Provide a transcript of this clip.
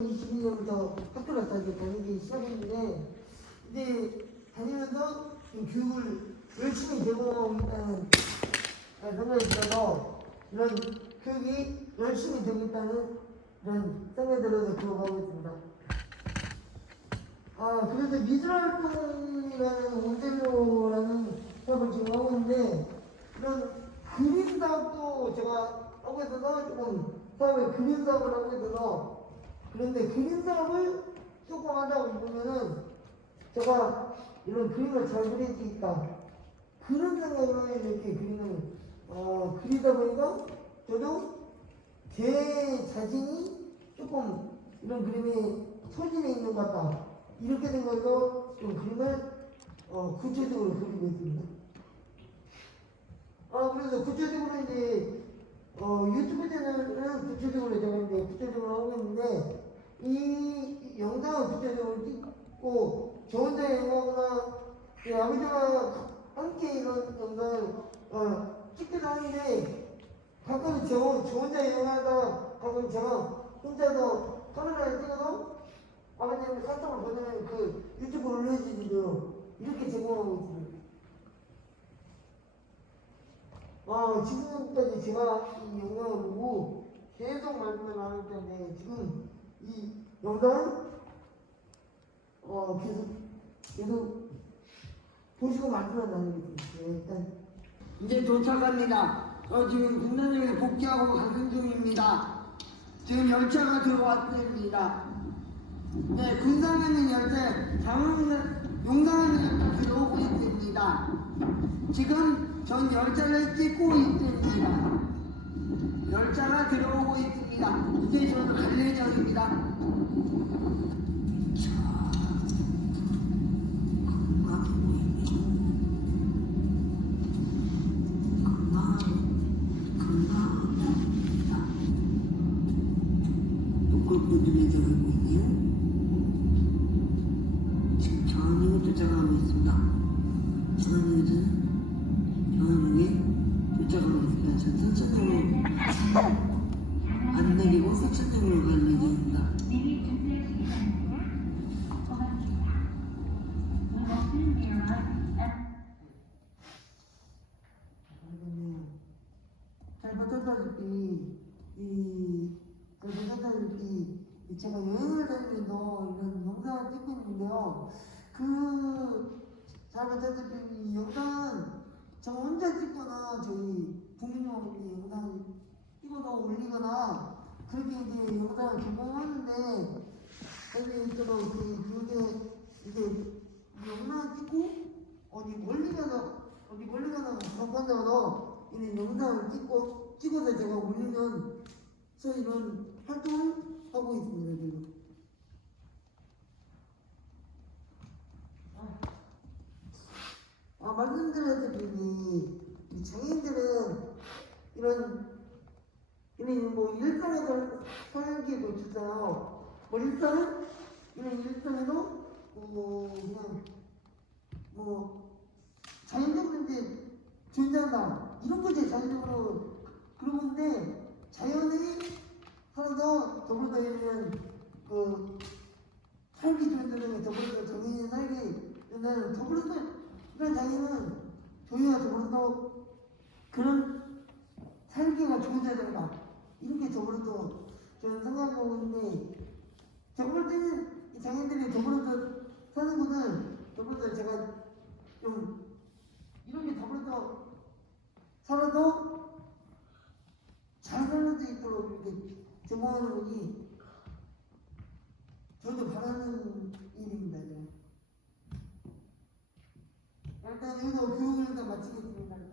22년부터 학교를 다시 다니기 시작했는데 이제 다니면서 좀 교육을 열심히 제공하고 있다는 생각이 들어서 이런 교육이 열심히 되겠다는 이런 생각이 들어서 교육하고 있습니다. 아 그래서 미술활동이라는 원재료라는 사업을 지금 하고 있는데 이런 그림 사업도 제가 하고 있어서 조금 사업에 그림 사업을 하고 있어서 그런데 그림 사업을 조금 하다 보면은 제가 이런 그림을 잘 있다 그런 생각으로 이렇게 그림을 어, 그리다 보니까 저도 제 자신이 조금 이런 그림에 소질이 있는 것 같다 이렇게 된 거서 좀 그림을 어, 구체적으로 그리고 있습니다. 아 그래서 구체적으로 이제 어, 유튜브 채널은 구체적으로 제가 이제 구체적으로 이 영상을 구체적으로 찍고 저 혼자 영화거나 제 아버지와 함께 이런 영상을 어, 찍기도 하는데 가끔 저, 저 혼자 영화하다 가끔 제가 혼자서 카메라를 찍어서 아버님 카톡을 보내면 그 유튜브 올려주시죠 이렇게 제공하고 있습니다. 아, 지금까지 제가 이 영상을 보고 계속 말씀을 나눌 텐데 지금 이 영상을 어, 계속 계속 보시고 나누겠습니다. 네, 일단 이제 도착합니다. 저 지금 국내역에 복귀하고 가는 중입니다. 지금 열차가 들어왔습니다. 네, 군산에는 열차, 장흥, 용산에는 열차 들어오고 있습니다. 지금 전 열차를 찍고 있습니다. 열차가 들어오고 있습니다. 이제 저는 있습니다. 도착하고 있습니다. 전 서천으로 잘 보셨다시피 이잘 보셨다시피 이 제가 여행을 다니면서 이런 영상을 찍고 있는데요. 보셨다시피 이 영상은 저 혼자 찍거나 저희 부모님하고 영상을 찍어서 올리거나 그렇게 이제 영상을 제공하는데 사실 저도 그 그게 이제 영상을 찍고 어디 멀리 가서 어디 멀리 가서 방송장으로 이런 영상을 찍고 찍어서 제가 올리는 저 이런 활동을 하고 있습니다 지금. 아 말씀드렸다시피 이 장애인들은 이런 이런 뭐 일상에서 살기도 좋잖아요. 뭐 일상은 이런 일상에도 뭐 그냥 뭐 자연적 문제 존재한다 이런 것이 자연적으로 그런 건데 자연이 살아서 더불어 있는 그 살기 좋은 데는 더불어 정인이 살기 좋은 더불어 그런 자연은 조용히 더불어 그런 살기가 좋은 데다 이렇게 더불어 저는 생각하고 있는데 제가 볼 때는 이 장애인들이 더불어서 사는 거는 더불어 제가 좀 이렇게 더불어서 살아도 잘 살아도 있도록 이렇게 제공하는 것이 저도 바라는 일입니다. 일단 여기서 교육을 일단 마치겠습니다.